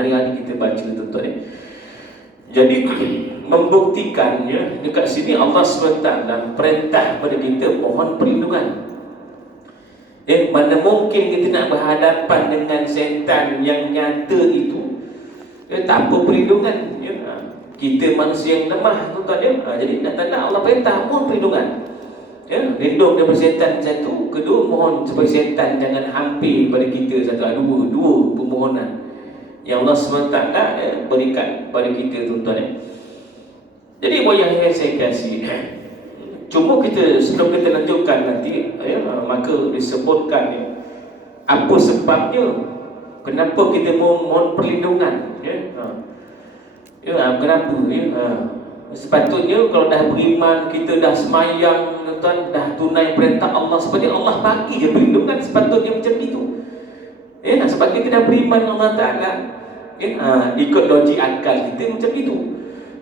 hari-hari kita baca, tuan-tuan. Jadi membuktikannya dekat sini Allah SWT perintah pada kita mohon perlindungan. Mana mungkin kita nak berhadapan dengan syaitan yang nyata itu tanpa perlindungan. Kita manusia yang lemah, tuan-tuan. Jadi nak Allah perintah mohon perlindungan. Lindung daripada syaitan satu, kedua mohon supaya syaitan jangan hampir pada kita satu. Dua permohonan yang Allah SWT berikan pada kita, tuan-tuan. Jadi buat yang saya kasih, cuma kita sebelum kita lanjutkan nanti, maka disebutkan apa sebabnya, kenapa kita mohon perlindungan. Kenapa? Sepatutnya kalau dah beriman, kita dah semayang, tuan, dah tunai perintah Allah, sebenarnya Allah bagi je perlindungan, sepatutnya macam itu. Sebab kita dah beriman Allah Ta'ala, ikut logik akal kita macam itu.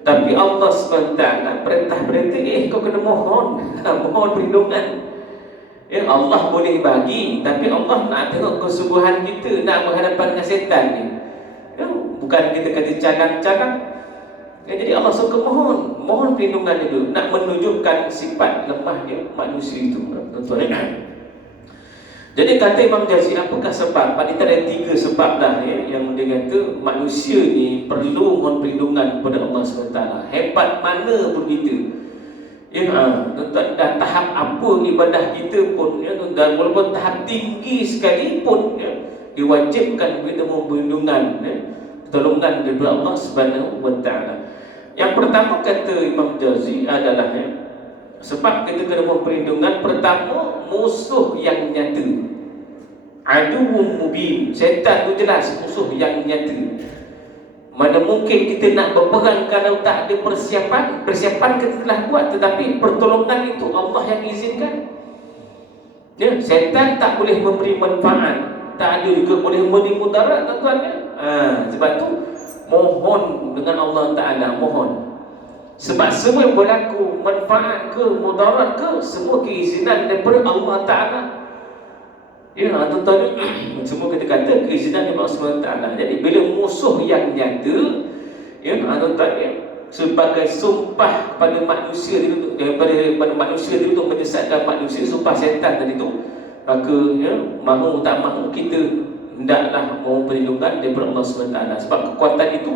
Tapi Allah SWT perintah-perintah, kau kena mohon mohon perlindungan. Allah boleh bagi, tapi Allah nak tengok kesubuhan kita nak berhadapan dengan setan ni. Bukan kita kata cadang-cadang. Jadi Allah suka mohon perlindungan itu, nak menunjukkan sifat lemahnya manusia itu, tuan-tuan. Jadi kata Imam Jazzi, apakah sebab? Pada ada 3 sebab dah yang dia kata manusia ni perlu mohon perlindungan kepada Allah SWT. Hebat mana pun kita, tuan-tuan, dah tahap apa ibadah kita pun, dan walaupun tahap tinggi sekalipun, diwajibkan kita mohon perlindungan, pertolongan daripada Allah SWT. Yang pertama kata Imam Jazzi adalah sebab kita kena mohon perlindungan. Pertama, musuh yang nyata, aduwwun mubin. Syaitan tu jelas musuh yang nyata. Mana mungkin kita nak berperang kalau tak ada persiapan kita telah buat, tetapi pertolongan itu Allah yang izinkan. Syaitan tak boleh memberi manfaat, tak ada juga boleh memberi mudarat, tuan-tuan. Sebab tu mohon dengan Allah Ta'ala, mohon. Sebab semua yang berlaku, manfaat ke, mudarat ke, semua keizinan daripada Allah Ta'ala. Tuan-tuan, semua kita kata keizinan daripada Allah Ta'ala. Jadi bila musuh yang nyata, tuan-tuan, sebagai sumpah kepada manusia daripada manusia itu untuk menyesatkan manusia, sumpah syaitan tadi tu, maka mahu tak mahu kita hendaklah mohon perlindungan daripada Allah SWT. Sebab kekuatan itu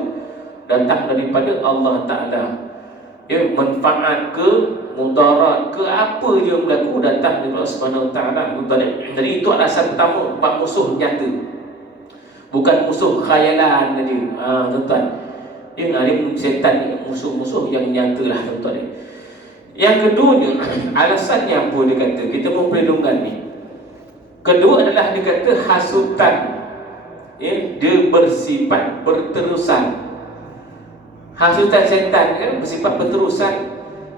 datang daripada Allah Ta'ala. Manfaat ke, mudarat ke, apa je yang berlaku datang daripada Allah Subhanahu Taala. Jadi itu alasan pertama, sebab musuh nyata, bukan musuh khayalan saja, tuan-tuan. Ini setan ni musuh-musuh yang nyata lah, tuan-tuan. Yang keduanya, alasannya apa dia kata kita mau perlindungan ni? Kedua adalah dia kata hasutan, dia bersifat berterusan. Hasutan setan bersifat berterusan,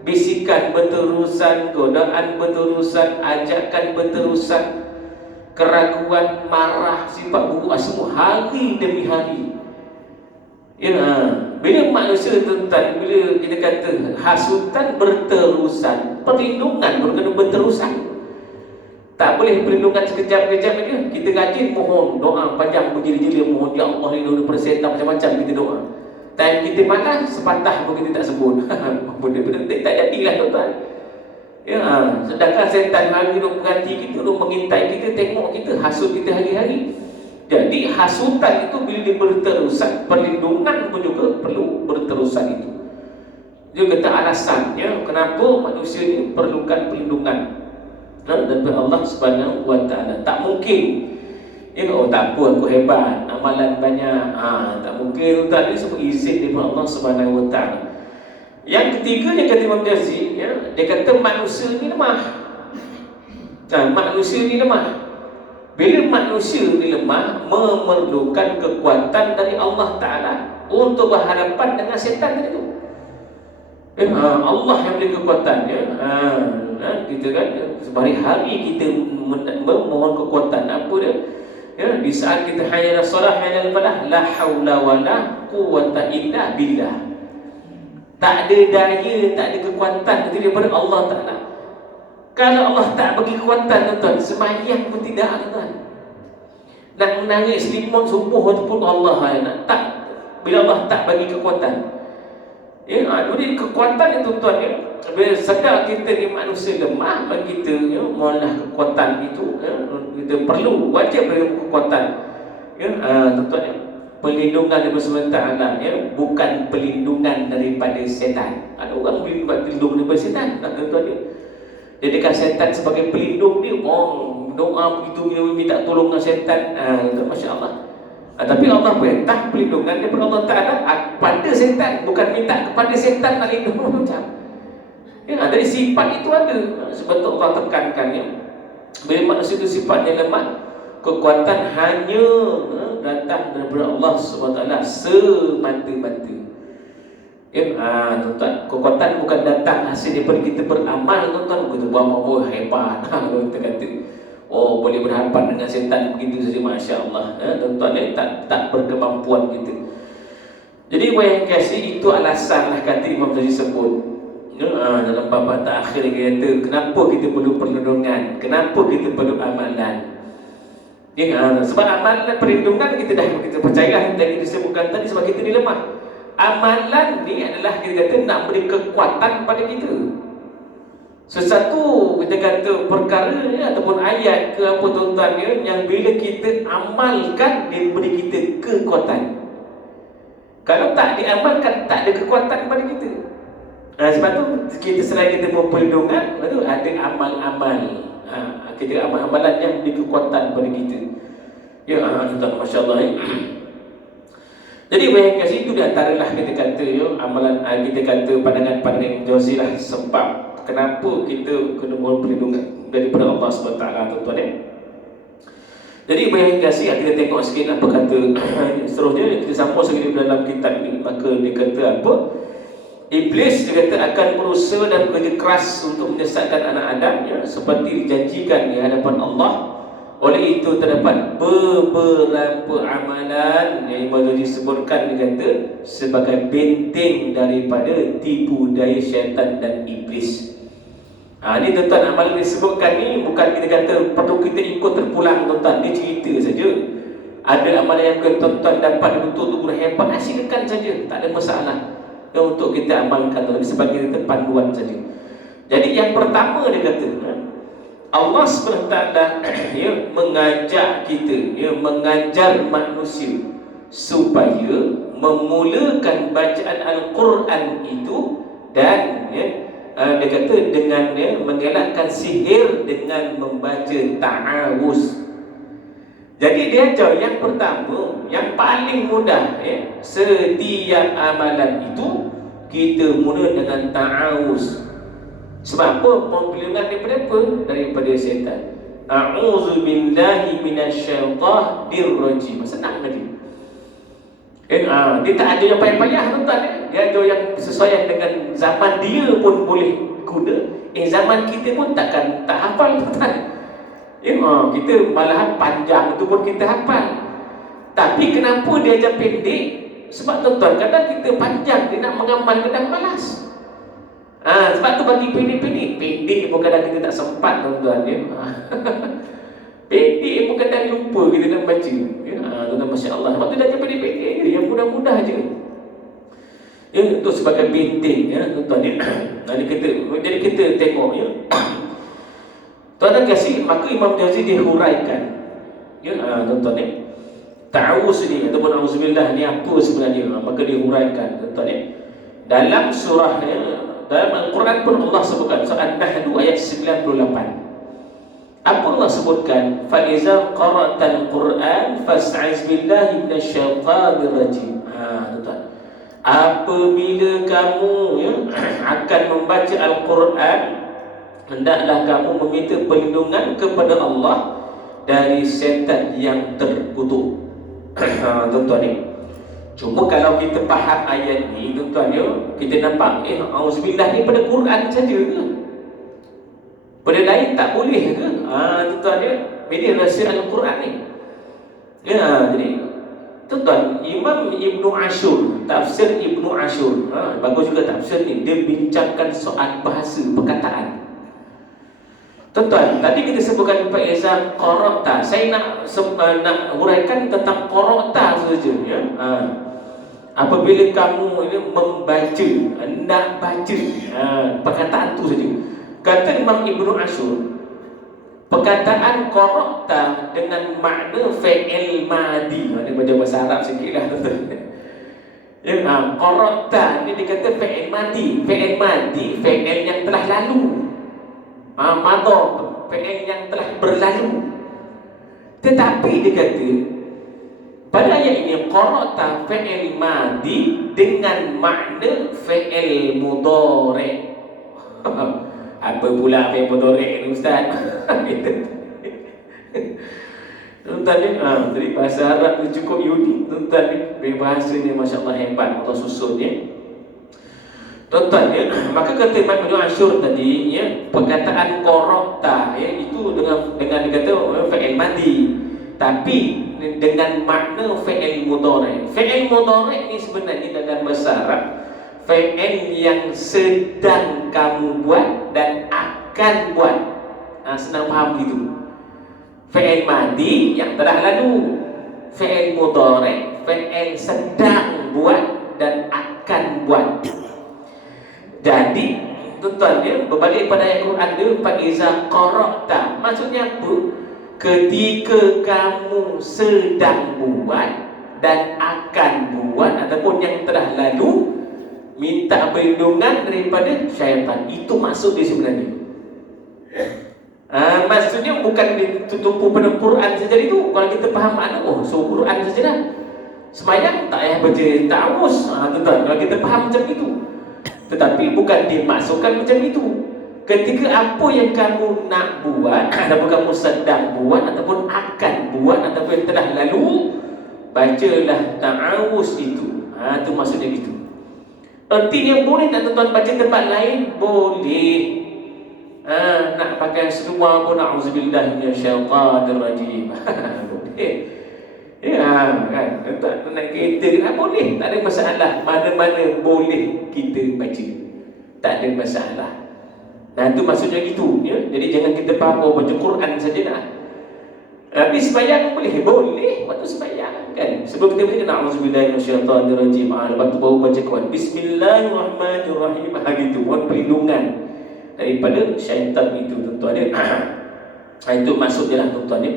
bisikan berterusan, godaan berterusan, ajakan berterusan, keraguan, marah, sifat buruk, semua hari demi hari. Bila manusia, tuan-tuan, bila kita kata hasutan berterusan, perlindungan kena berterusan. Tak boleh perlindungan sekejap-kejap aja. Kita rajin mohon doa panjang berjila-jila, mohon ya Allah lindungi daripada setan, macam-macam kita doa. Dan kita malas, sepatah pun kita tak sebut. Benda-benda tak jadilah, tuan-tuan. Sedangkan setan hari duduk perhati kita, duduk mengintai kita, tengok kita, hasut kita hari-hari. Jadi hasutan itu bila dia berterusan, perlindungan pun juga perlu berterusan itu. Dia kata alasannya kenapa manusia ini perlukan perlindungan daripada Allah Subhanahu Wa Taala. Tak mungkin tak apa, aku hebat, amalan banyak, tak mungkin, tuan. Ini semua izin daripada Allah Subhanahu Wa Taala. Yang ketiga dia kata Imam Jazzi, dia kata manusia ni lemah. Manusia ni lemah. Bila manusia ni lemah, memerlukan kekuatan dari Allah Ta'ala untuk berhadapan dengan syaitan tadi tu. Allah yang beri kekuatan, kita kan sehari-hari kita memohon kekuatan. Apa dia? Di saat kita hayya salah hayya falah, la haula wala quwwata illa billah. Tak ada daya, tak ada kekuatan daripada Allah Ta'ala. Kalau Allah tak bagi kekuatan, tuan-tuan, sembahyang pun tidak, tuan. Nak menarik selimut subuh itu pun Allah nak tak, bila Allah tak bagi kekuatan. Jadi kekuatan itu tuan ya, bila sedar kita ni manusia lemah, bagi kita mohonlah kekuatan itu kita perlu, wajib beri kekuatan tuan ya. Perlindungan daripada sementara bukan perlindungan daripada setan. Ada orang berlindung daripada setan, tuan ya. Jadikan setan sebagai pelindung dia, doa begitu minta tolong dengan setan, Masya Allah. Tapi Allah perintah perlindungan daripada Allah Ta'ala pada setan, bukan minta kepada setan nak lindung macam. Dari sifat itu ada. Sebab tu Allah tekankan bila manusia itu sifatnya lemah, kekuatan hanya datang daripada Allah SWT semata-mata. Tuan-tuan, kekuatan bukan datang hasil daripada kita beramal, tuan-tuan. Kita buat hebat, kita kata boleh berhadapan dengan setan begitu saja, Masya Allah. Tuan-tuan, tak berkemampuan kita. Jadi yang kasih itu alasanlah kata Imam tadi sebut dalam bab terakhir dia kata kenapa kita perlu perlindungan, kenapa kita perlu amalan. Sebab amalan perlindungan kita percayalah yang tadi disebutkan tadi, sebab kita ni lemah. Amalan ni adalah kita kata nak beri kekuatan pada kita. Sesuatu kita kata perkara ataupun ayat ke apa tuan-tuan yang bila kita amalkan dia beri kita kekuatan. Kalau tak diamalkan tak ada kekuatan pada kita. Sebab tu kita selain kita mau perlindungan, lepas tu ada amal-amal. Kita amal-amalan yang beri kekuatan pada kita. Tuan-tuan, Masya Allah. Jadi banyak kasih itu di antaralah kita kata amalan, kita kata pandangan-pandangan Jauzi lah sebab kenapa kita kena mohon perlindungan daripada Allah SWT, tuan-tuan. Jadi banyak kasih kita tengok sikit apa kata seterusnya, kita sambung sekali dalam kitab ni. Maka dia kata apa? Iblis dia kata akan berusaha dan bekerja keras untuk menyesatkan anak Adam seperti dijanjikan di hadapan Allah. Oleh itu terdapat beberapa amalan yang baru disebutkan dia kata sebagai benteng daripada tipu daya syaitan dan iblis. Ini tuan-tuan, amalan disebutkan ni bukan kita kata perlu kita ikut terpulang, tuan-tuan. Dia cerita saja. Ada amalan yang tuan-tuan dapat untuk hebat, silakan saja, tak ada masalah. Untuk kita amalkan sebagai panduan saja. Jadi yang pertama dia kata Allah SWT mengajak kita, mengajar manusia supaya memulakan bacaan Al-Quran itu dan dia kata dengan mengelakkan sihir dengan membaca ta'awuz. Jadi dia ajar yang pertama, yang paling mudah setiap amalan itu kita mula dengan ta'awuz. Sebab apa? Perlindungan daripada apa? Daripada syaitan. A'udzu billahi minasyaitonir rajim. Senang tadi. Dia tak ajar yang payah-payah, tuan-tuan. Dia ajar yang sesuai dengan zaman dia pun boleh guna. Zaman kita pun tak hafal, tuan-tuan. Kita malahan panjang itu pun kita hafal. Tapi kenapa dia ajar pendek? Sebab tuan-tuan, kadang kita panjang dia nak mengamal, kadang malas. Sebab tu bagi pendek pun kadang kita tak sempat, tuan-tuan. Pendek pun kadang lupa kita nak baca. Tuan-tuan, Masya Allah. Sebab tu dah ajar pendek-pendek je, yang mudah-mudah je. Itu sebagai benteng, tuan-tuan. Jadi kita tengok tuan-tuan kasih, maka Imam Jauzi dia huraikan tuan-tuan ta'awuz ni ataupun auzubillah ni apa sebenarnya. Maka dia huraikan, tuan-tuan dalam surah dalam Al-Quran pun Allah sebutkan surah An-Nahl ayat 98. Apa Allah sebutkan? Fa iza qara'tal Quran fas'iz billahi minasyaitonir rajim. Tuan-tuan, apabila kamu akan membaca Al-Quran, hendaklah kamu meminta perlindungan kepada Allah dari syaitan yang terkutuk. Tuan-tuan cuma kalau kita faham ayat ni, tuan-tuan kita nampak auzubillah ni pada Quran saja ke? Pada lain tak boleh ke? Tuan-tuan ini rahsia Al-Quran ni. Jadi tuan-tuan, Imam Ibnu Ashur, tafsir Ibnu Ashur, bagus juga tafsir ni. Dia bincangkan soal bahasa perkataan. Tuan-tuan, tadi kita sebutkan faizan qara'ta. Saya nak huraikan tentang qara'ta saja ya. Apabila kamu ini membaca, nak baca, perkataan tu saja. Kata Imam Ibnu Ashur, perkataan qara'ta dengan makna fi'il madi. Mana baca bahasa Arab sikitlah tuan-tuan. Ya, qara'ta ni dikata fi'il madi. Fi'il madi, fi'il yang telah lalu. Madha, fi'il yang telah berlalu. Tetapi dikata pada ayat ini qara'ta fi'il madi dengan makna fi'il mudhari'. Apa pula fi'il mudhari' ni ustaz? Tuan-tuan ni, tadi bahasa Arab tu cukup unik. Tuan-tuan ni, bahasa ni masya-Allah hebat, Allah susun ya. Tuan-tuan ya, maka kata Imam Ibnu Ashur tadi ya, perkataan qara'ta ya, itu dengan dikata fi'il madi, tapi dengan makna fi'il mudhari'. Fi'il mudhari' ni sebenarnya dalam bahasa Arab fi'il yang sedang kamu buat dan akan buat. Senang faham gitu. Fi'il madi yang telah lalu, fi'il mudhari' fi'il sedang buat dan akan buat. Jadi tuan-tuan ya, berbalik pada ayat Quran dia, fa'iza qara'ta, maksudnya apa? Ketika kamu sedang buat dan akan buat ataupun yang telah lalu, minta perlindungan daripada syaitan. Itu maksud dia sebenarnya. Maksudnya bukan ditutupu pada Quran saja itu. Kalau kita faham makna, so Quran sajalah. Semayang tak payah baca ta'awuz. Tuan-tuan, kalau kita faham macam itu. Tetapi bukan dimasukkan macam itu. Ketika apa yang kamu nak buat, ataupun kamu sedang buat, ataupun akan buat, ataupun yang telah lalu, bacalah ta'awuz itu. Itu maksudnya gitu. Artinya boleh tak tuan-tuan baca tempat lain? Boleh. Nak pakai seluar pun a'udzubillah minasyaitanir rajim. Boleh. Ya kan, tak naik kereta boleh, tak ada masalah. Mana-mana boleh kita baca, tak ada masalah. Nah itu maksudnya gitu ya. Jadi jangan kita faham baca Quran saja dah. Tapi sembahyang boleh waktu sembahyang kan. Sebelum kita baca na'udzubillahi minasyaitanir rajim, lepas tu baru baca Quran bismillahirrahmanirrahim, gitu, mohon perlindungan daripada syaitan itu tuan-tuan ya. Itu maksudnya lah tuan-tuan ya.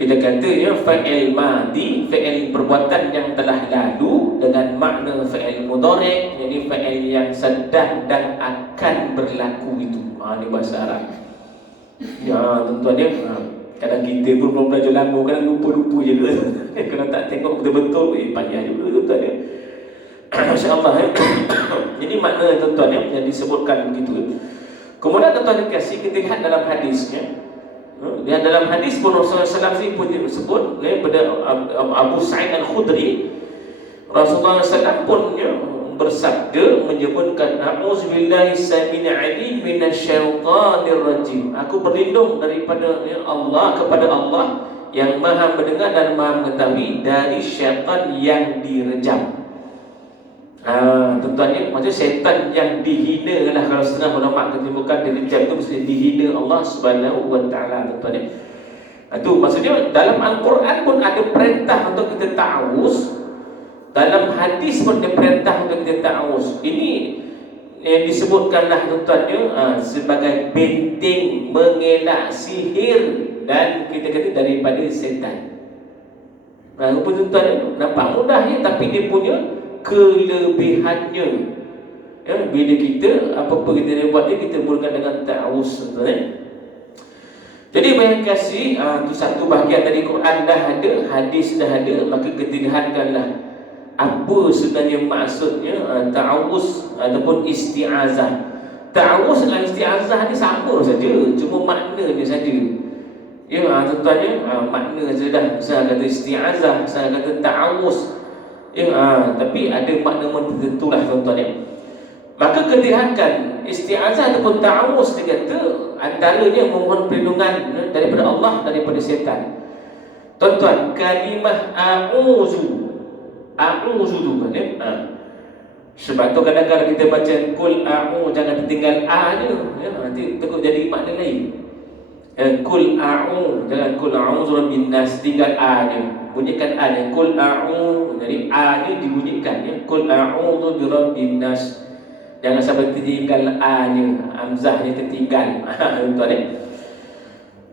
Kita kata ya, fa'il madi, fi'il perbuatan yang telah lalu, dengan makna fi'il mudhari', jadi fi'il yang sedang dan akan berlaku itu. Ini bahasa Arab. Ya tuan-tuan ya, kadang kita pun belum belajar lama, kadang lupa-lupa je dulu. Kalau tak tengok betul-betul, payah juga tuan-tuan ya. Masya-Allah ya. Jadi makna tuan-tuan ya, yang disebutkan begitu. Kemudian tuan-tuan dikasih, kita lihat dalam hadisnya. Dan dalam hadis pun Rasulullah SAW pun disebut pada Abu Sa'id Al-Khudri, Rasulullah SAW pun bersabda menyebutkan a'udzubillahi samil alim minasyaitanir rajim. Aku berlindung daripada Allah, kepada Allah yang Maha mendengar dan Maha mengetahui dari syaitan yang direjam. Tuan-tuan, maksudnya syaitan yang dihina lah. Kalau setengah ulama kata bukan direjam, itu mesti dihina Allah Subhanahu wa taala, tuan-tuan. Itu maksudnya dalam Al-Quran pun ada perintah untuk kita ta'awuz. Dalam hadis pun ada perintah untuk kita ta'awuz. Ini yang disebutkanlah tuan-tuan sebagai benteng mengelak sihir dan kita kata daripada setan. Tuan-tuan, nampak mudah ya, tapi dia punya kelebihannya ya, bila kita apa-apa kita buat kita mulakan dengan ta'awuz. Jadi banyak kasih tu satu bahagian dari Quran dah ada, hadis dah ada, maka ketidakanlah apa sebenarnya maksudnya ta'awuz ataupun isti'azah. Ta'awuz dengan isti'azah ni sama saja, cuma maknanya saja. Ya tuan-tuan, makna saja dah. Saya kata isti'azah, saya kata ta'awuz. Tapi ada makna tertentu lah tuan-tuan ya. Maka ketidakan isti'azah ataupun ta'awuz dia kata antaranya memohon perlindungan daripada Allah daripada syaitan. Tuan-tuan, kalimah a'udzu tu kan ya. Sebab tu kadang-kadang kita baca kul a'u, jangan tinggal a je, ya, nanti takut jadi makna lain. Kul a'u, jangan kul a'udzu bin nas, tinggal a je, bunyikan a je. Kul a'u, jadi a je dibunyikan, ya. Kul a'udzu birabbin nas, jangan sampai tertinggal a je, hamzah je tertinggal. Tuan-tuan,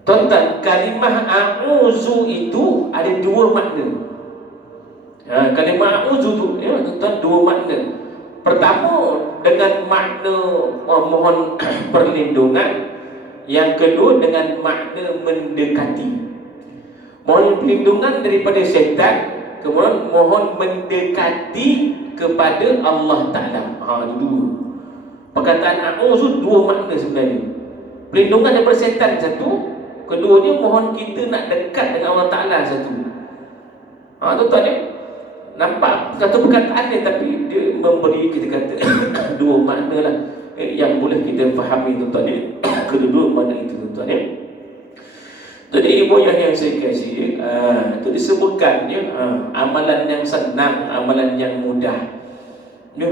tuan-tuan, kalimah a'udzu itu ada dua makna. Kalimah a'udzu tu, ya, tuan-tuan, dua makna. Pertama dengan makna mohon perlindungan, yang kedua dengan makna mendekati. Mohon perlindungan daripada syaitan, kemudian mohon mendekati kepada Allah Ta'ala. Dulu perkataan a'udzu dua makna sebenarnya. Perlindungan daripada syaitan satu, keduanya mohon kita nak dekat dengan Allah Ta'ala satu. Tuan-tuan, ya, nampak satu perkataan ni, tapi dia memberi, kita kata dua makna lah yang boleh kita fahami, tuan-tuan, ya. Kedua makna itu, tuan-tuan, ya. Jadi ibu yang saya kasih, itu disebutkan, ya, amalan yang senang, amalan yang mudah, ya,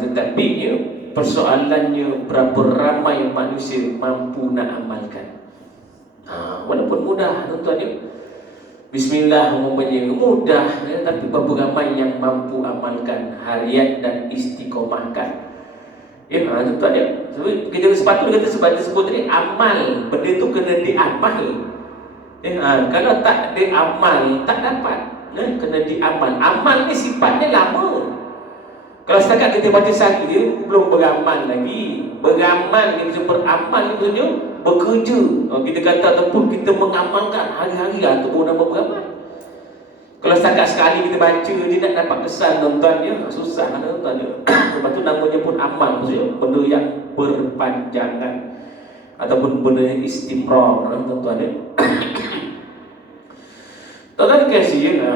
tetapi, ya, persoalannya berapa ramai manusia mampu nak amalkan. Walaupun mudah, tuan-tuan, ya. Bismillah umpamanya mudah, ya, tapi berapa ramai yang mampu amalkan harian dan istiqomahkan. Ya, tuan-tuan, ya. Kita sepatutnya kata sebab disebut tadi amal, benda tu kena diamal. Ya, kalau tak diamal tak dapat, ya, kena diamal. Amal ni sifatnya lama. Kalau setakat kita baca sehari dia belum beramal lagi. Beramal ni maksud beramal ni maksudnya bekerja. Kita kata ataupun kita mengamalkan hari-hari, tu pun nama beramal. Kalau setakat sekali kita baca dia nak dapat kesan, tuan-tuan, ya, susah, tuan-tuan, ya. Sebab tu namanya pun amal, maksudnya benda yang berpanjangan ataupun benda yang istimrar, tuan-tuan, ya. Tuan-tuan kasih, ya,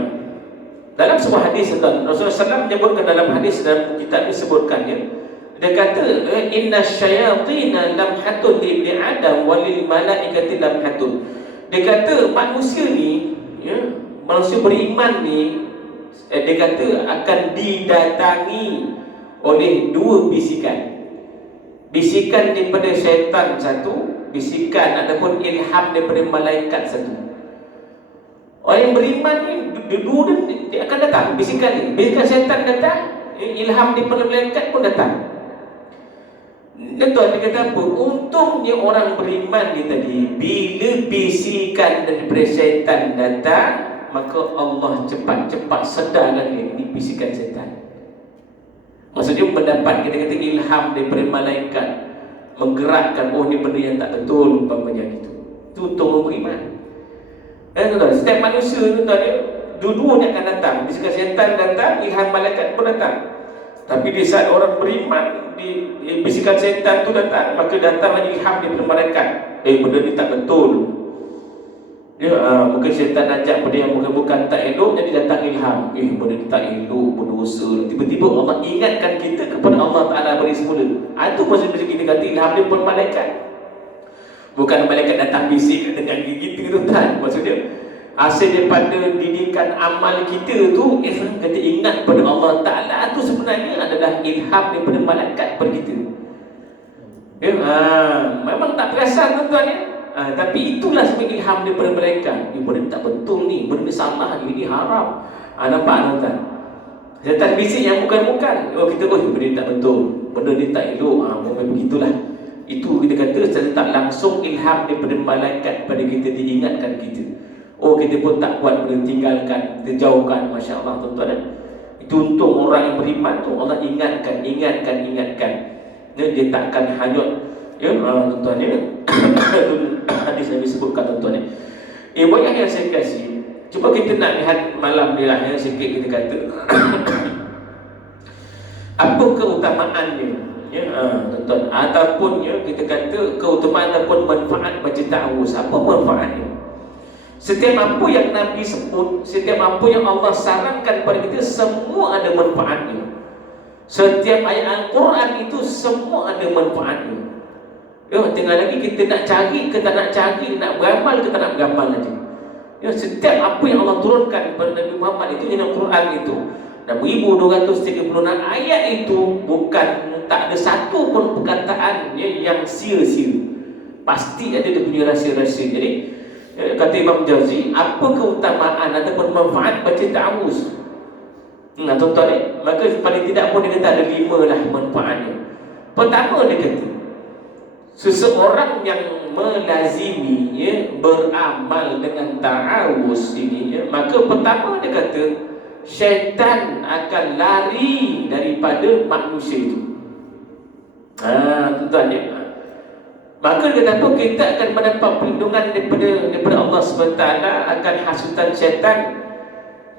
dalam sebuah hadis, tuan, Rasulullah SAW menyebutkan dalam hadis, dalam kitab disebutkannya, dia kata inna syayatina lamhatun li ibni adam walil malaikati lamhatun. Dia kata manusia ni, ya, manusia beriman ni, dia kata akan didatangi oleh dua bisikan. Bisikan daripada syaitan satu, bisikan ataupun ilham daripada malaikat satu. Orang yang beriman ni, dua dia akan datang bisikan ni. Bisikan syaitan datang, ilham daripada malaikat pun datang. Dan tuan, dia kata apa? Untungnya orang beriman ni tadi, bila bisikan daripada syaitan datang, maka Allah cepat-cepat sedarkan ini bisikan syaitan. Maksudnya mendapat, kita kata, ilham daripada malaikat, menggerakkan, oh ni benda yang tak betul, umpamanya gitu. Itu untung orang beriman. Tuan, setiap manusia tu, tuan, dua-duanya akan datang. Bisikan syaitan datang, ilham malaikat pun datang. Tapi di saat orang beriman, bisikan syaitan tu datang, maka datang lagi ilham daripada malaikat. Benda ni tak betul. Ya, mungkin syaitan ajak benda yang bukan tak elok, jadi datang ilham. Benda ni tak elok, berdosa. Tiba-tiba Allah ingatkan kita kepada Allah Ta'ala beri semula. Itu maksud kita kata ilham daripada malaikat. Bukan malaikat datang bisik dengan gigi tu, tuan. Maksudnya hasil daripada didikan amal kita tu, kata ingat pada Allah Ta'ala tu sebenarnya adalah ilham daripada malaikat pada kita. Ya, memang tak perasan, tuan, ya. Tapi itulah sebenarnya ilham daripada mereka. Benda tak betul ni, benda salah ni, ini haram. Nampak, tuan? Syaitan bisik yang bukan-bukan. Kita benda tak betul, benda ni tak elok. Memang begitulah. Itu kita kata secara tak langsung ilham daripada malaikat pada kita, diingatkan kita. Kita pun tak buat, benda tinggalkan, kita jauhkan. Masya Allah, tuan-tuan. Itu untuk orang yang beriman tu, Allah ingatkan. Dia takkan hanyut. Ya, tuan-tuan, ya. Hadis Nabi sebutkan, tuan-tuan, ya. Banyak yang saya kasih. Cuba kita nak lihat malam ni lah, ya, sikit kita kata. Apa keutamaannya? Ya, tuan-tuan, ataupun, ya, kita kata keutamaan ataupun manfaat baca ta'awuz. Apa manfaatnya? Setiap apa yang Nabi sebut, setiap apa yang Allah sarankan pada kita, semua ada manfaatnya. Setiap ayat Al-Quran itu semua ada manfaatnya. Ya, tinggal lagi kita nak cari ke tak nak cari, nak beramal ke tak nak beramal saja. Ya, setiap apa yang Allah turunkan pada Nabi Muhammad itu, yang Al-Quran itu, 6,236 ayat itu bukan, tak ada satu pun perkataan yang sia-sia. Pasti ada dia punya rahsia-rahsia. Jadi kata Imam Jauzi, apa keutamaan ataupun manfaat baca ta'awuz? Tuan-tuan, maka paling tidak pun dia kata ada 5 lah manfaatnya. Pertama, dia kata seseorang yang melazimi beramal dengan ta'awuz ini, maka pertama dia kata syaitan akan lari daripada manusia itu. Tuan-tuan, maka dia kata apa? Kita akan mendapat perlindungan daripada Allah SWT akan hasutan syaitan.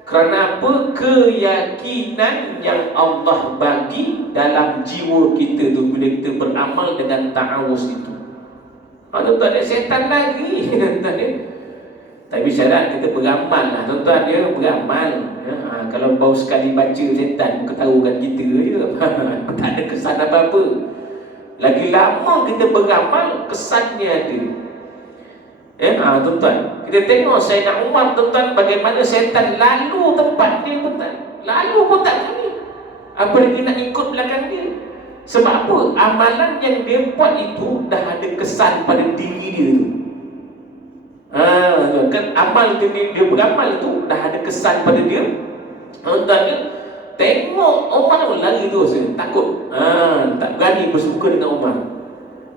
Kerana apa? Keyakinan yang Allah bagi dalam jiwa kita tu bila kita beramal dengan ta'awuz itu. Tuan-tuan, ada syaitan lagi. Tapi syarat kita beramal lah, tuan-tuan, dia beramal. Kalau baru sekali baca syaitan, ketahukan kita je. Tak ada kesan apa-apa. Lagi lama kita beramal, kesannya ada. Tuan-tuan, kita tengok Sayyidina Umar, tuan-tuan, bagaimana syaitan lalu tempat dia, tuan-tuan. Lalu pun tak kena. Apalagi nak ikut belakang dia. Sebab apa? Amalan yang dia buat itu dah ada kesan pada diri dia tu. Kan amal dia beramal tu dah ada kesan pada dia. Tuan-tuan, tengok Umar lari terus, takut. Tak berani bersemuka dengan Umar.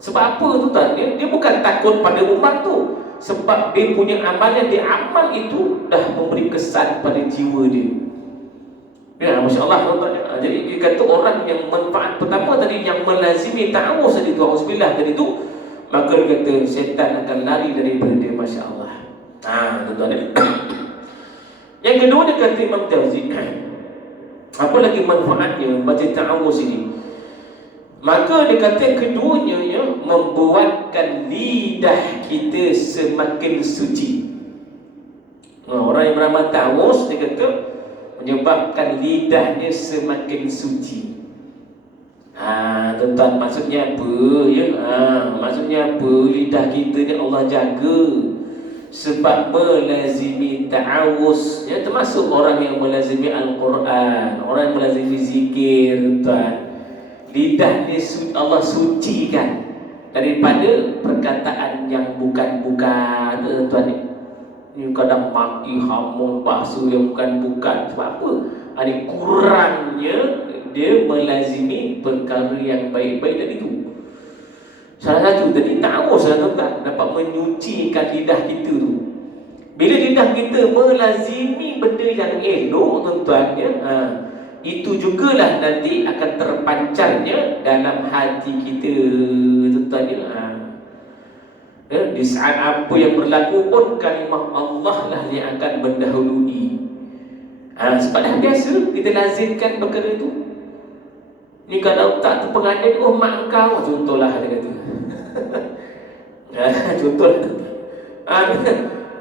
Sebab apa, tuan-tuan? Dia bukan takut pada Umar tu, sebab dia punya amalan, dia amal itu dah memberi kesan pada jiwa dia. Masya Allah, tuan-tuan. Jadi dia kata orang yang manfaat pertama tadi, yang melazimi ta'awuz tadi tu, auzubillah tadi tu, maka dia kata syaitan akan lari daripada dia. Masya Allah. Tuan-tuan. Yang kedua, dia kata Imam Jauzi, apa lagi manfaatnya baca ta'awuz ini? Maka dia kata keduanya membuatkan lidah kita semakin suci. Orang yang beramal ta'awuz, dia kata menyebabkan lidahnya semakin suci. Tuan-tuan, maksudnya apa? Maksudnya apa? Lidah kita ni Allah jaga sebab melazimi ta'awuz. Termasuk orang yang melazimi Al-Quran, orang yang melazimi zikir, tuan. Lidah ni Allah sucikan daripada perkataan yang bukan-bukan, tuan ni. Ni kadang maki, hamun, bahasa yang bukan-bukan. Sebab apa? Ada kurangnya dia melazimi perkara yang baik-baik tadi tu. Salah satu tadi ta'awuz lah, tuan-tuan, dapat menyucikan lidah kita tu. Bila lidah kita melazimi benda yang elok, tuan-tuan, itu jugalah nanti akan terpancarnya dalam hati kita, tuan-tuan. Di saat apa yang berlaku pun kalimah Allah lah yang akan mendahului. Sebab dah biasa kita lazimkan perkara itu. Ni kalau tak terpenganin, mak engkau, contohlah dia kata. Contohlah.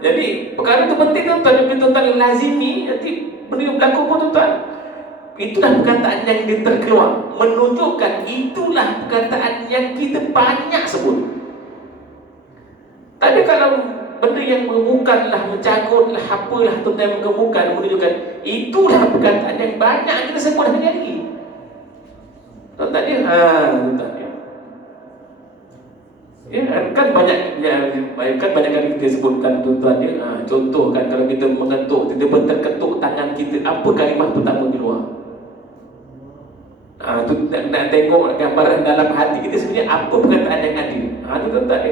Jadi perkara itu penting, tuan-tuan. Bila tuan-tuan lazimi, nanti benda yang berlaku pun, tuan-tuan, itulah perkataan yang dia terkeluar, menunjukkan itulah perkataan yang kita banyak sebut. Tapi kalau benda yang bukanlah, mencagut lah, apalah, tuan-tuan, bukan, menunjukkan itulah perkataan yang banyak kita sebut hari-hari. Tuan-tuan, tuan-tuan, kan banyak kali kita sebutkan, tuan-tuan, contoh kan, kalau kita mengetuk, kita terketuk tangan kita, apa kalimah pertama keluar? Tu nak tengok gambaran dalam hati kita sebenarnya apa perkataan yang ada. Tu tuan-tuan,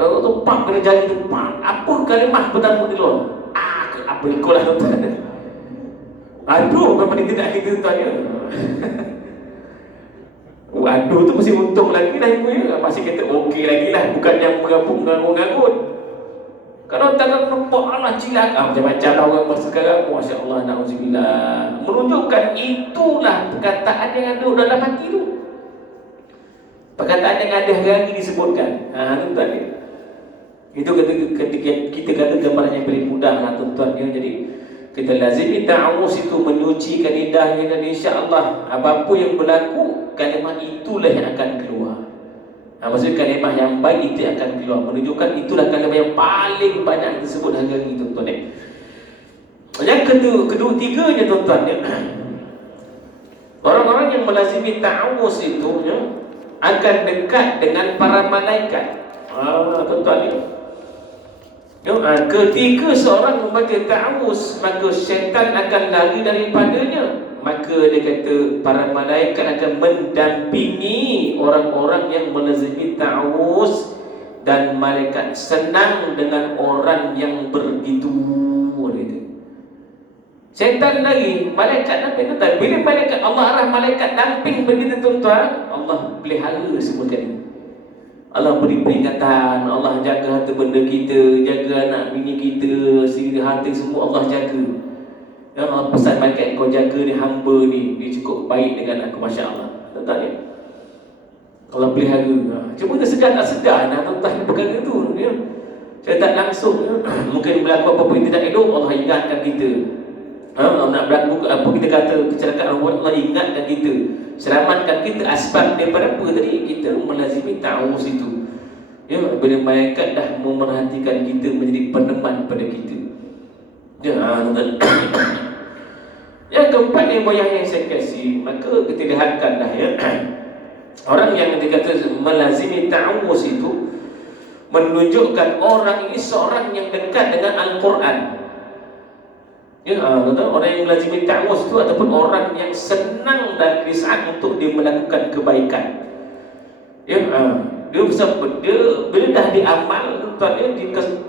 kalau tu pak kena jari tu, pak, apa kalimah pertama keluar? Apa ikutlah, tuan-tuan. Aduh, memang tidak kita, tuan-tuan. Aduh tu mesti untung lagi lah ibu ya. Masih kata okey lagi lah, bukan yang mengagut-ngagut. Kalau tak nampak Allah cilak, macam-macam lah orang sekarang. Masya Allah, na'udzubillah. Menunjukkan itulah perkataan yang ada dalam hati tu. Perkataan yang ada hari disebutkan. Tuan-tuan, itu ketika kita kata gambaran yang paling mudah lah, tuan-tuan. Jadi kita lazimi ta'awuz itu, menyucikan lidahnya, dan insya-Allah apa-apa yang berlaku, kalimah itulah yang akan keluar. Maksudnya kalimah yang baik itu akan keluar, menunjukkan itulah kalimah yang paling banyak disebut hari-hari, tuan-tuan. Yang kedua tiganya tuan-tuan ya, orang-orang yang melazimi ta'awuz itu ya, akan dekat dengan para malaikat. Tuan-tuan ya. Ketika seorang membaca ta'awuz, maka syaitan akan lari daripadanya. Maka dia kata para malaikat akan mendampingi orang-orang yang melazimi ta'awuz, dan malaikat senang dengan orang yang begitu. Syaitan lagi, malaikat damping tuan. Bila malaikat Allah arah malaikat damping begitu tuan-tuan, Allah pelihara semua kali. Allah beri peringatan, Allah jaga harta benda kita, jaga anak bini kita, sehingga harta semua Allah jaga. Ya, Allah pesan malaikat, kau jaga ni hamba ni, dia cukup baik dengan aku, Masya Allah. Tuan-tuan ya, Allah pelihara. Cuma kita sedar tak sedar tuan-tuan perkara tu ya. Saya tak langsung ya. Mungkin berlaku apa-apa yang tidak elok, Allah ingatkan kita. Nak berlaku apa kita kata kecelakaan, Allah ingatkan kita, selamatkan kita. Asbab daripada apa tadi? Kita melazimi ta'awuz itu ya. Bila malaikat dah memerhatikan kita, menjadi peneman pada kita ya. Yang keempat ni yang saya kasih, maka kita lihatkan dah ya, orang yang dikata melazimi ta'awuz itu menunjukkan orang ini seorang yang dekat dengan Al-Quran ya. Orang yang melazimi ta'awuz itu ataupun orang yang senang dan risaan untuk dia melakukan kebaikan ya. Dia bila dah diamal tuan ya,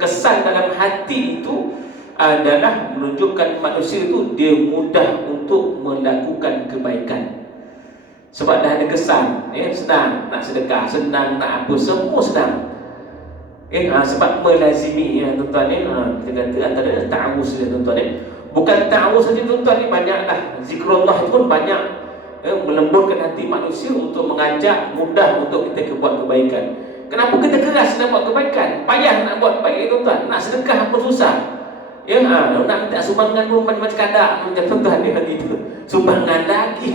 kesan dalam hati itu adalah menunjukkan manusia itu dia mudah untuk melakukan kebaikan. Sebab dah ada kesan ya, senang nak sedekah, senang nak apa, semua senang ya. Sebab melazimi ya tuan-tuan ya. Kita kata antara ta'awuz ya tuan-tuan ya. Bukan ta'awuz saja tuan-tuan ni, banyaklah zikrullah itu pun banyak ya, melembutkan hati manusia untuk mengajak mudah untuk kita buat kebaikan. Kenapa kita keras nak buat kebaikan? Payah nak buat baik tuan-tuan. Nak sedekah pun susah ya. Nak minta sumbangan pun macam-macam kadang macam tuan-tuan ni hati tu. Sumbangan lagi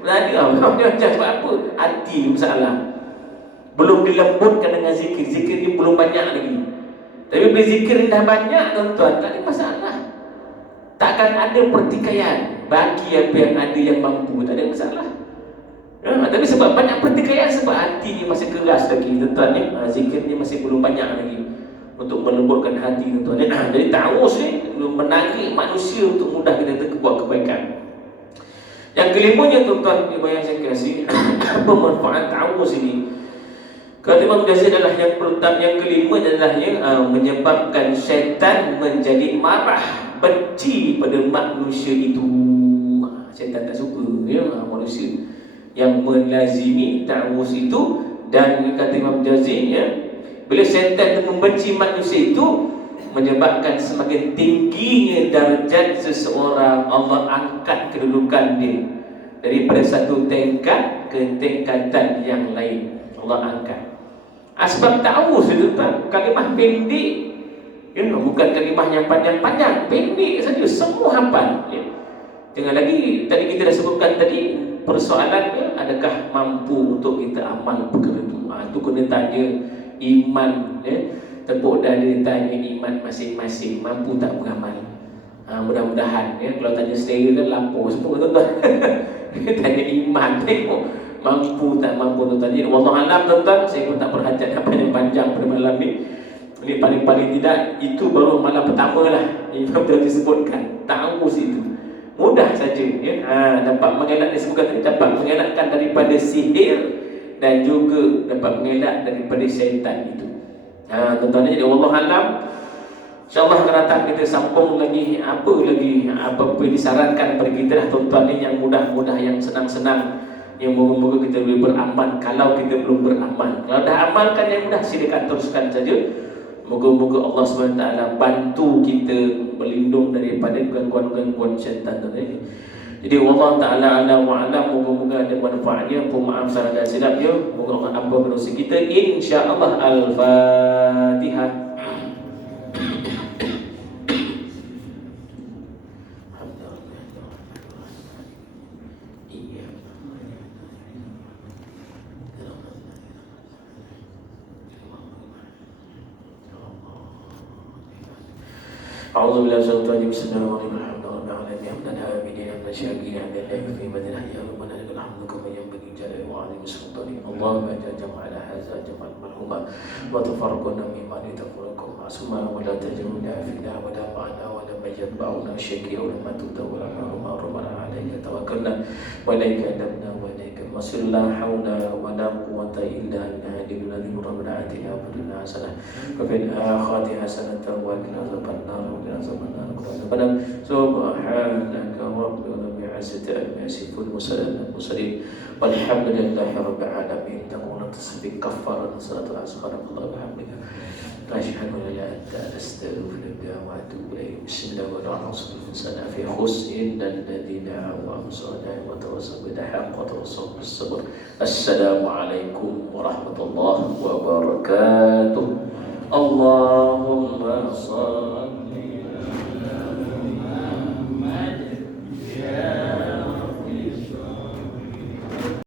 berani macam sebab apa? Hati masalah. Belum dilembutkan dengan zikir. Zikir ni belum banyak lagi. Tapi bila zikir dah banyak tuan-tuan, tak ada masalah. Takkan ada pertikaian. Bagi apa yang ada yang mampu, tak ada masalah ya. Tapi sebab banyak pertikaian, sebab hati ni masih keras lagi tuan-tuan ya. Zikir ni masih belum banyak lagi untuk melembutkan hati tuan-tuan ya. Jadi ta'awuz ni menarik manusia untuk mudah kita buat kebaikan. Yang kelimanya tuan-tuan yang saya kasih, apa manfaat ta'awuz ini? Kata Imam Ghazali adalah yang pertama, yang kelima adalah yang menyebabkan syaitan menjadi marah, benci pada manusia itu. Syaitan tak suka ya, manusia yang melazimi ta'awuz itu. Dan kata Imam Ghazali ya, bila syaitan itu membenci manusia itu, menyebabkan semakin tingginya darjat seseorang. Allah angkat kedudukan dia daripada satu tingkat ke tingkatan yang lain. Allah angkat. Sebab ta'awuz itu kan kalimah pendek ya, bukan kalimah yang panjang-panjang, pendek saja, semua hafal ya. Jangan lagi tadi kita dah sebutkan tadi persoalannya, adakah mampu untuk kita amal perkara itu? Itu kena tanya iman ya. Tepuk dada tanya iman masing-masing, mampu tak beramal. Mudah-mudahan ya. Kalau tanya selera kan lapor semua tuan-tuan. Tanya iman, tengok mampu tak mampu tuan-tuan. Jadi wallahualam tuan-tuan, saya pun tak berhajat apa yang panjang pada malam ni. Ini paling-paling tidak itu baru malam pertama lah yang telah disebutkan. Ta'awuz itu mudah saja ya. Dapat mengelak, disebutkan tadi, dapat mengelakkan daripada sihir dan juga dapat mengelak daripada syaitan itu. Tuan-tuan, jadi wallahualam, InsyaAllah akan datang kita sambung lagi apa yang disarankan kepada kita dah tuan-tuan ni, yang mudah-mudah, yang senang-senang, yang moga-moga kita boleh beramal. Kalau kita belum beramal, kalau dah amalkan yang mudah, silakan teruskan saja. Moga-moga Allah SWT bantu kita berlindung daripada gangguan-gangguan syaitan tadi. Jadi wallahu ta'ala ala wa alam, moga-moga ada manfaatnya. Maaf salah dan silapnya, moga Allah ampun dosa kita insya-Allah. Al-Fatihah. أعوذ بالله من الشيطان الرجيم بسم الله الرحمن الرحيم الحمد لله رب العالمين حمدا حامدين حمدا شاكرين حمدا لله في مدينة يا ربنا لك الحمد كما ينبغي جلاله وعظيم سلطانه اللهم اجعل جمعنا هذا جمعا مرحوما وتفرقنا مما لتفرقه معصوما ولا تجعلنا فينا ولا معنا ولا مجد بعضنا شكيا ولما تبدأ ولا ما ربنا عليك توكلنا وإليك أدبنا وإليك المصير لا حول ولا قوة إلا بالله الذي ربنا آتنا في الدنيا حسنة وفي الآخرة حسنة وقنا عذاب النار وقنا عذاب النار وقنا عذاب النار سبحانك ربنا بعزة عما يصفون وسلام على المرسلين والحمد لله رب العالمين تقول تسبيح كفارة صلاة العصر الله وبحمدك أشهد أن لا إله إلا أنت أستغفرك وأتوب إليك بسم الله الرحمن الرحيم في خص إن الذين آمنوا وصلوا وتواصوا بالحق وتواصوا بالصبر السلام عليكم ورحمة الله وبركاته اللهم صل